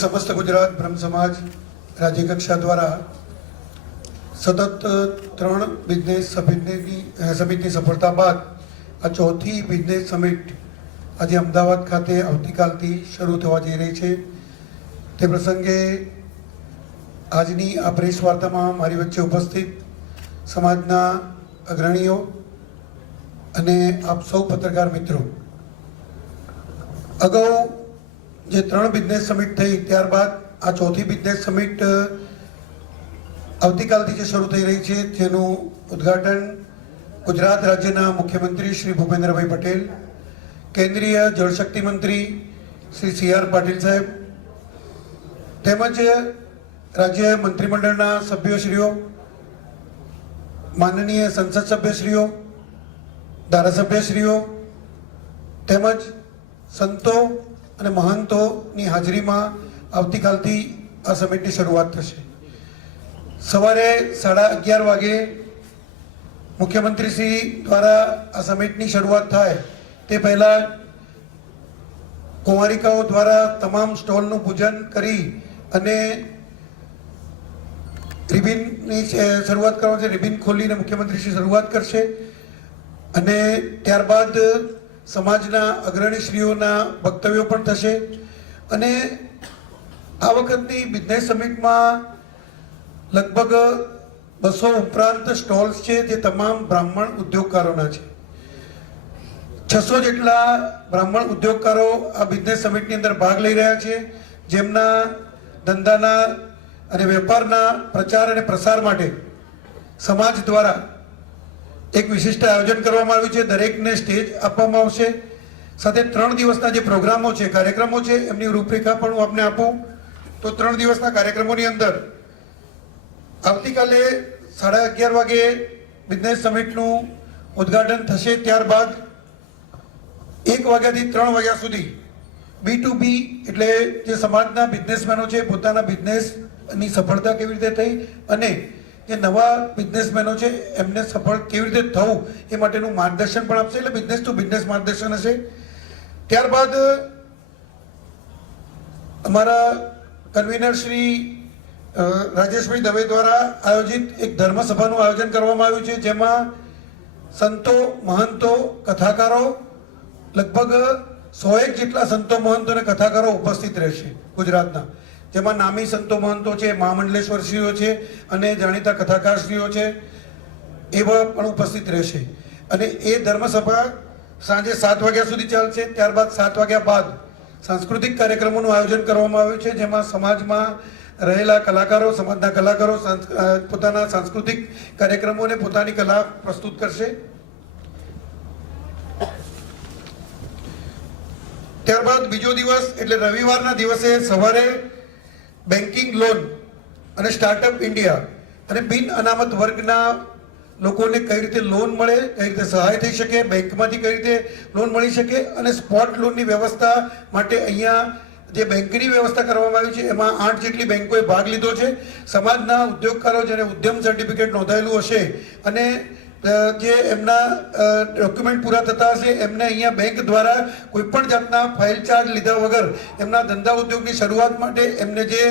સમસ્ત ગુજરાત બ્રહ્મ સમાજ રાજ્ય કક્ષા દ્વારા સતત ત્રણ બિઝનેસ સમિટની સમિટની સફળતા બાદ આ ચોથી બિઝનેસ સમિટ આજે અમદાવાદ ખાતે આવતીકાલથી શરૂ થવા જઈ રહી છે. તે પ્રસંગે આજની આ પ્રેસ વાર્તામાં મારી વચ્ચે ઉપસ્થિત સમાજના અગ્રણીઓ અને આપ સૌ પત્રકાર મિત્રો. અગાઉ જે ત્રણ બિઝનેસ સમિટ થઈ ત્યારબાદ આ ચોથી બિઝનેસ સમિટ આવતીકાલથી જે શરૂ થઈ રહી છે, જેનું ઉદ્ઘાટન ગુજરાત રાજ્યના મુખ્યમંત્રી શ્રી ભૂપેન્દ્રભાઈ પટેલ, કેન્દ્રીય જળશક્તિ મંત્રી શ્રી સી આર પાટીલ સાહેબ, તેમજ રાજ્ય મંત્રીમંડળના સભ્યશ્રીઓ, માનનીય સંસદ સભ્યશ્રીઓ, ધારાસભ્યશ્રીઓ, તેમજ સંતો અને મહંતોની હાજરીમાં આવતીકાલથી આ સમિટની શરૂઆત થશે. સવારે સાડા અગિયાર વાગે મુખ્યમંત્રીશ્રી દ્વારા આ સમિટની શરૂઆત થાય તે પહેલાં કુંવારિકાઓ દ્વારા તમામ સ્ટોલનું પૂજન કરી અને રિબિનની શરૂઆત કરવા છે રિબિન ખોલીને મુખ્યમંત્રીશ્રી શરૂઆત કરશે. અને ત્યારબાદ સમાજના અગ્રણીશ્રીઓના વક્તવ્યો પણ થશે. અને આ વખતની બિઝનેસ સમિટમાં લગભગ બસો ઉપરાંત સ્ટોલ્સ છે જે તમામ બ્રાહ્મણ ઉદ્યોગકારોના છે. છસો જેટલા બ્રાહ્મણ ઉદ્યોગકારો આ બિઝનેસ સમિટની અંદર ભાગ લઈ રહ્યા છે. જેમના ધંધાના અને વેપારના પ્રચાર અને પ્રસાર માટે સમાજ દ્વારા એક વિશિષ્ટ આયોજન કરવામાં આવ્યું છે, દરેકને સ્ટેજ આપવામાં આવશે. સાથે ત્રણ દિવસના જે પ્રોગ્રામો છે, કાર્યક્રમો છે, એમની રૂપરેખા પણ હું આપને આપું. તો ત્રણ દિવસના કાર્યક્રમોની અંદર આવતીકાલે સાડા અગિયાર વાગે બિઝનેસ સમિટનું ઉદ્ઘાટન થશે. ત્યારબાદ એક વાગ્યાથી ત્રણ વાગ્યા સુધી બી ટુ બી એટલે જે સમાજના બિઝનેસમેનો છે, પોતાના બિઝનેસની સફળતા કેવી રીતે થઈ અને જે નવા બિઝનેસમેનો છે, એમને સફળ કેવી રીતે થવું, એ માટેનું માર્ગદર્શન પણ આપશે, એટલે બિઝનેસ ટુ બિઝનેસ માર્ગદર્શન હશે. ત્યારબાદ, અમારા કન્વીનર શ્રી રાજેશભાઈ દવે દ્વારા આયોજિત એક ધર્મસભાનું આયોજન કરવામાં આવ્યું છે, જેમાં સંતો, મહંતો, કથાકારો, લગભગ સોએક જેટલા સંતો, મહંતો અને કથાકારો ઉપસ્થિત રહેશે ગુજરાતના. જેમાં નામી સંતો મહંતો છે, મહામંડલેશ્વરશ્રીઓ છે અને જાણીતા કથાકારશ્રીઓ છે, એવા પણ ઉપસ્થિત રહેશે. અને એ ધર્મસભા સાંજે સાત વાગ્યા સુધી ચાલશે, ત્યારબાદ સાત વાગ્યા બાદ સાંસ્કૃતિક કાર્યક્રમોનું આયોજન કરવામાં આવ્યું છે, જેમાં સમાજમાં રહેલા કલાકારો, સમાજના કલાકારો પોતાના સાંસ્કૃતિક કાર્યક્રમોને પોતાની કલા પ્રસ્તુત કરશે. ત્યારબાદ બીજો દિવસ, એટલે રવિવારના દિવસે સવારે બેન્કિંગ લોન અને સ્ટાર્ટઅપ ઇન્ડિયા અને બિન અનામત વર્ગના લોકોને કઈ રીતે લોન મળે, કઈ રીતે સહાય થઈ શકે, બેંકમાંથી કઈ રીતે લોન મળી શકે અને સ્પોટ લોનની વ્યવસ્થા માટે અહીંયા જે બેંકની વ્યવસ્થા કરવામાં આવી છે, એમાં આઠ જેટલી બેંકોએ ભાગ લીધો છે. સમાજના ઉદ્યોગકારો જેને ઉદ્યમ સર્ટિફિકેટ નોંધાયેલું હશે અને જે એમના ડોક્યુમેન્ટ પૂરા થતા હશે, એમને અહીંયા બેંક દ્વારા કોઈપણ જાતના ફાઇલ ચાર્જ લીધા વગર એમના ધંધા ઉદ્યોગની શરૂઆત માટે એમને જે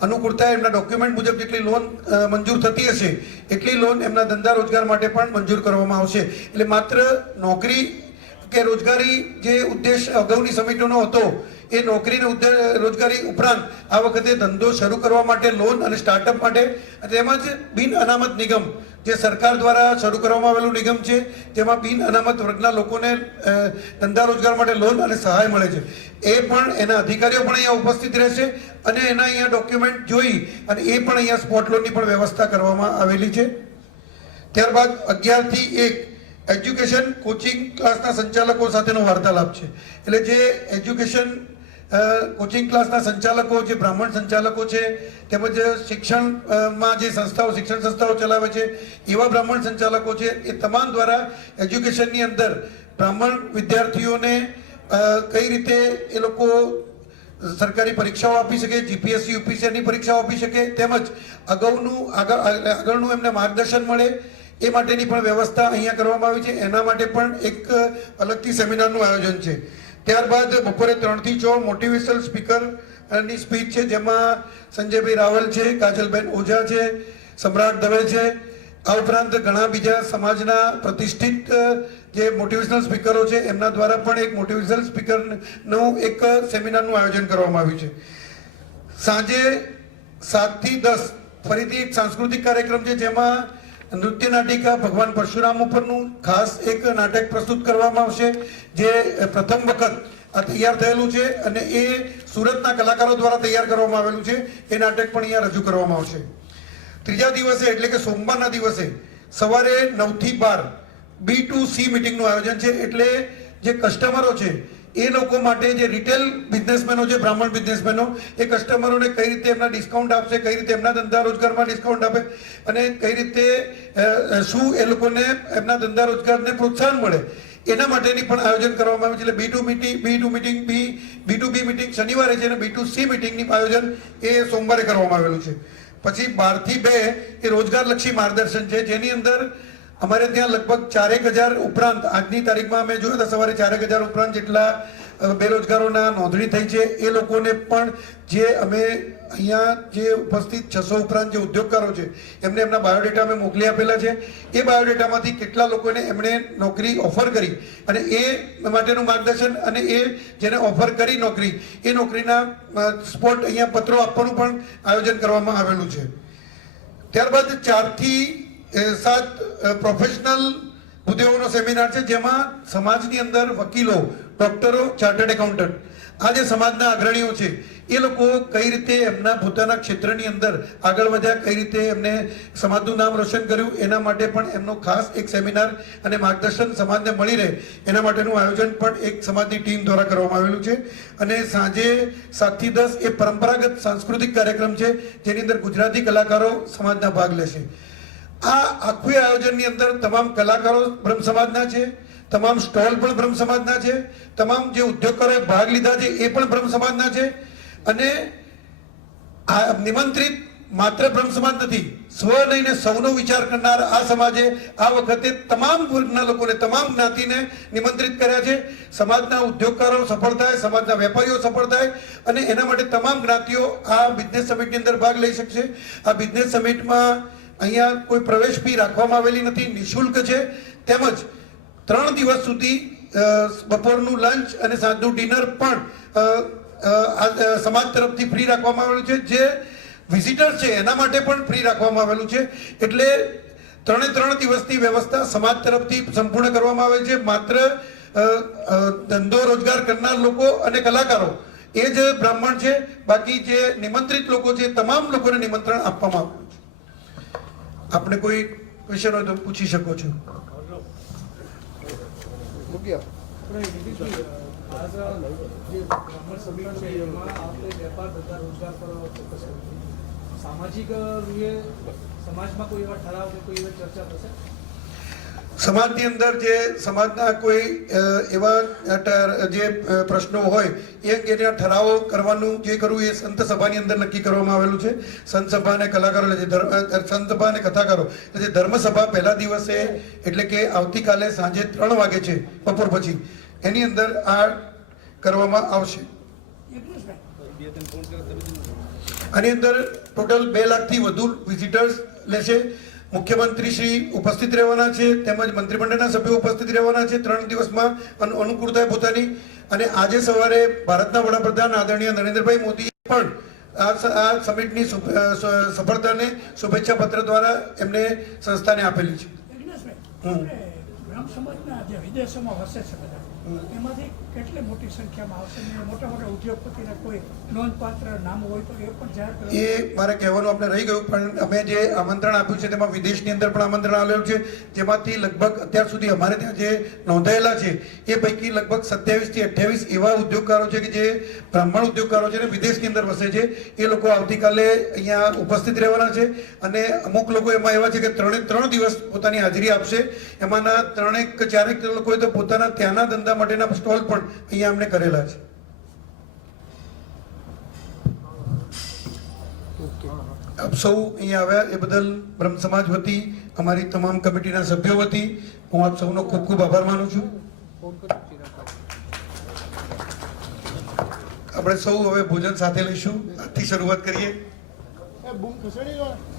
અનુકૂળતા એમના ડોક્યુમેન્ટ મુજબ જેટલી લોન મંજૂર થતી હશે, એટલી લોન એમના ધંધા રોજગાર માટે પણ મંજૂર કરવામાં આવશે. એટલે માત્ર નોકરી કે રોજગારી જે ઉદ્દેશ અગાઉની સમિતિનો હતો એ નોકરીને રોજગારી ઉપરાંત આ વખતે ધંધો શરૂ કરવા માટે લોન અને સ્ટાર્ટઅપ માટે તેમજ બિન અનામત નિગમ, જે સરકાર દ્વારા શરૂ કરવામાં આવેલું નિગમ છે, તેમાં બિન અનામત વર્ગના લોકોને ધંધા રોજગાર માટે લોન અને સહાય મળે છે. એ પણ એના અધિકારીઓ પણ અહીંયા ઉપસ્થિત રહેશે અને એના અહીંયા ડોક્યુમેન્ટ જોઈ અને એ પણ અહીંયા સ્પોટ લોનની પણ વ્યવસ્થા કરવામાં આવેલી છે. ત્યારબાદ અગિયારથી એક એજ્યુકેશન કોચિંગ ક્લાસના સંચાલકો સાથેનો વાર્તાલાપ છે. એટલે જે એજ્યુકેશન કોચિંગ ક્લાસના સંચાલકો, જે બ્રાહ્મણ સંચાલકો છે, તેમજ શિક્ષણમાં જે સંસ્થાઓ, શિક્ષણ સંસ્થાઓ ચલાવે છે, એવા બ્રાહ્મણ સંચાલકો છે, એ તમામ દ્વારા એજ્યુકેશનની અંદર બ્રાહ્મણ વિદ્યાર્થીઓને કઈ રીતે એ લોકો સરકારી પરીક્ષાઓ આપી શકે જીપીએસસી યુપીએસસીની પરીક્ષાઓ આપી શકે, તેમજ અગાઉનું, આગળ આગળનું એમને માર્ગદર્શન મળે, એ માટેની પણ વ્યવસ્થા અહીંયા કરવામાં આવી છે. એના માટે પણ એક અલગથી સેમિનારનું આયોજન છે. ત્યારબાદ બપોરે ત્રણથી છ મોટિવેશનલ સ્પીકરની સ્પીચ છે, જેમાં સંજયભાઈ રાવલ છે, કાજલબેન ઓઝા છે, સમ્રાટ દવે છે. આ ઉપરાંત ઘણા બીજા સમાજના પ્રતિષ્ઠિત જે મોટિવેશનલ સ્પીકરો છે, એમના દ્વારા પણ એક મોટિવેશનલ સ્પીકરનું એક સેમિનારનું આયોજન કરવામાં આવ્યું છે. સાંજે સાતથી દસ ફરીથી એક સાંસ્કૃતિક કાર્યક્રમ છે, જેમાં નૃત્ય નાટિકા ભગવાન પરશુરામ ઉપરનું ખાસ એક નાટક પ્રસ્તુત કરવામાં આવશે, જે પ્રથમ વખત આ તૈયાર થયેલું છે અને એ સુરતના કલાકારો દ્વારા તૈયાર કરવામાં આવેલું છે. એ નાટક પણ અહીંયા રજૂ કરવામાં આવશે. ત્રીજા દિવસે, એટલે કે સોમવારના દિવસે, સવારે નવથી બાર બી ટુ સી મિટિંગનું આયોજન છે. એટલે જે કસ્ટમરો છે એ લોકો માટે જે રિટેલ બિઝનેસમેનો છે, બ્રાહ્મણ બિઝનેસમેનો એ કસ્ટમરોને કઈ રીતે એમના ડિસ્કાઉન્ટ આપશે, કઈ રીતે એમના ધંધા રોજગારમાં ડિસ્કાઉન્ટ આપે અને કઈ રીતે શું એ લોકોને એમના ધંધા રોજગારને પ્રોત્સાહન મળે, એના માટેની પણ આયોજન કરવામાં આવ્યું છે. એટલે B to meeting B to meeting B B to B meeting શનિવારે છે અને બી ટુ સી મિટિંગની આયોજન એ સોમવારે કરવામાં આવેલું છે. પછી બારથી બે એ રોજગારલક્ષી માર્ગદર્શન છે, જેની અંદર અમારે ત્યાં લગભગ ચારેક હજાર ઉપરાંત, આજની તારીખમાં અમે જોયું હતા સવારે ચારેક હજાર ઉપરાંત જેટલા બેરોજગારોના નોંધણી થઈ છે. એ લોકોને પણ જે અમે અહીંયા જે ઉપસ્થિત છસો ઉપરાંત જે ઉદ્યોગકારો છે, એમને એમના બાયોડેટા અમે મોકલી આપેલા છે. એ બાયોડેટામાંથી કેટલા લોકોને એમણે નોકરી ઓફર કરી અને એ માટેનું માર્ગદર્શન અને એ જેને ઓફર કરી નોકરી, એ નોકરીના સ્પોટ અહીંયા પત્રો આપવાનું પણ આયોજન કરવામાં આવેલું છે. ત્યારબાદ ચારથી સાત પ્રોફેશનલ ઉદ્યોગોનો સેમિનાર છે, જેમાં સમાજની અંદર વકીલો ડોક્ટરો ચાર્ટર્ડ એકાઉન્ટન્ટ આ જે સમાજના અગ્રણીઓ છે, એ લોકો કઈ રીતે એમના પોતાના ક્ષેત્રની અંદર આગળ વધ્યા, કઈ રીતે એમને સમાજનું નામ રોશન કર્યું, એના માટે પણ એમનો ખાસ એક સેમિનાર અને માર્ગદર્શન સમાજને મળી રહે, એના માટેનું આયોજન પણ એક સમાજની ટીમ દ્વારા કરવામાં આવેલું છે. અને સાંજે સાતથી દસ એ પરંપરાગત સાંસ્કૃતિક કાર્યક્રમ છે, જેની અંદર ગુજરાતી કલાકારો સમાજના ભાગ લેશે. આ આખું આયોજનની અંદર તમામ કલાકારો બ્રહ્મ સમાજના છે, તમામ સ્ટોલ પણ બ્રહ્મ સમાજના છે, તમામ જે ઉદ્યોગકારોએ ભાગ લીધા છે એ પણ બ્રહ્મ સમાજના છે. અને આ નિમંત્રિત માત્ર બ્રહ્મ સમાજ નથી, સ્વ લઈને સૌનો વિચાર કરનાર આ સમાજે આ વખતે તમામ વર્ગના લોકોને, તમામ જ્ઞાતિને નિમંત્રિત કર્યા છે. સમાજના ઉદ્યોગકારો સફળ થાય, સમાજના વેપારીઓ સફળ થાય અને એના માટે તમામ જ્ઞાતિઓ આ બિઝનેસ સમિટની અંદર ભાગ લઈ શકશે. આ બિઝનેસ સમિટમાં અહીંયા કોઈ પ્રવેશ ફી રાખવામાં આવેલી નથી, નિઃશુલ્ક છે. તેમજ ત્રણ દિવસ સુધી બપોરનું લંચ અને સાંજનું ડિનર પણ સમાજ તરફથી ફ્રી રાખવામાં આવેલું છે. જે વિઝિટર છે, એના માટે પણ ફ્રી રાખવામાં આવેલું છે. એટલે ત્રણે ત્રણ દિવસની વ્યવસ્થા સમાજ તરફથી સંપૂર્ણ કરવામાં આવે છે. માત્ર ધંધો રોજગાર કરનાર લોકો અને કલાકારો, એ જ બ્રાહ્મણ છે. બાકી જે નિમંત્રિત લોકો છે તમામ લોકોને નિમંત્રણ આપવામાં આવ્યું આપણે કોઈ ક્વેશ્ચન હોય તો પૂછી શકો છો. સામાજિક રૂએ સમાજમાં કોઈ એવા ઠરાવ કે કોઈ એવા ચર્ચા થશે સમાજની અંદર જે સમાજના કોઈ એવા જે પ્રશ્નો હોય, એ અંગેના ઠરાવો કરવાનું જે કરવું એ સંત સભાની અંદર નક્કી કરવામાં આવેલું છે. સંત સભા અને કલાકારો, એટલે સંત સભા અને કથાકારો, એટલે જે ધર્મસભા પહેલા દિવસે, એટલે કે આવતીકાલે સાંજે ત્રણ વાગે છે, બપોર પછી, એની અંદર આ કરવામાં આવશે. આની અંદર ટોટલ બે લાખથી વધુ વિઝિટર્સ લેશે. મુખ્યમંત્રી શ્રી ઉપસ્થિત રહેવાના છે તેમજ મંત્રીમંડળના સભ્યો ઉપસ્થિત રહેવાના છે ત્રણ દિવસમાં અનુકૂળતા પોતાની. અને આજે સવારે ભારતના વડાપ્રધાન આદરણીય નરેન્દ્રભાઈ મોદીએ પણ આ આ સમિટની સફળતાને શુભેચ્છા પત્ર દ્વારા એમને સંસ્થાને આપેલી છે. બ્રહ્મ સમાજના જે વિદેશોમાં વસે છે બધા એમાંથી કેટલી મોટી સંખ્યામાં આવશે? ને મોટા મોટા ઉદ્યોગપતિના કોઈ નોંધપાત્ર નામ હોય તો એ પણ જાહેર એ મારે કહેવાનું આપણે રહી ગયું પણ અમે જે આમંત્રણ આપ્યું છે તેમાં વિદેશની અંદર પણ આમંત્રણ આવેલું છે. જેમાંથી લગભગ અત્યાર સુધી અમારે ત્યાં જે નોંધાયેલા છે એ પૈકી લગભગ સત્યાવીસથી અઠ્યાવીસ એવા ઉદ્યોગકારો છે કે જે બ્રાહ્મણ ઉદ્યોગકારો છે ને વિદેશની અંદર વસે છે. એ લોકો આવતીકાલે અહીંયા ઉપસ્થિત રહેવાના છે અને અમુક લોકો એમાં એવા છે કે ત્રણે ત્રણ દિવસ પોતાની હાજરી આપશે. એમાંના ત્રણેક કે ચારેક લોકોએ તો પોતાના ત્યાંના ધંધા માટેના સ્ટોલ પણ અહીંયા અમને કરેલા છે. આપ સૌ અહીંયા આવ્યા, એ બદલ બ્રહ્મ સમાજ વતી, અમારી તમામ કમિટીના સભ્યો વતી, હું આપ સૌનો ખૂબ ખૂબ આભાર માનું છું. આપણે સૌ હવે ભોજન સાથે લઈશું. આજથી શરૂઆત કરીએ. બૂમ ખસેડી.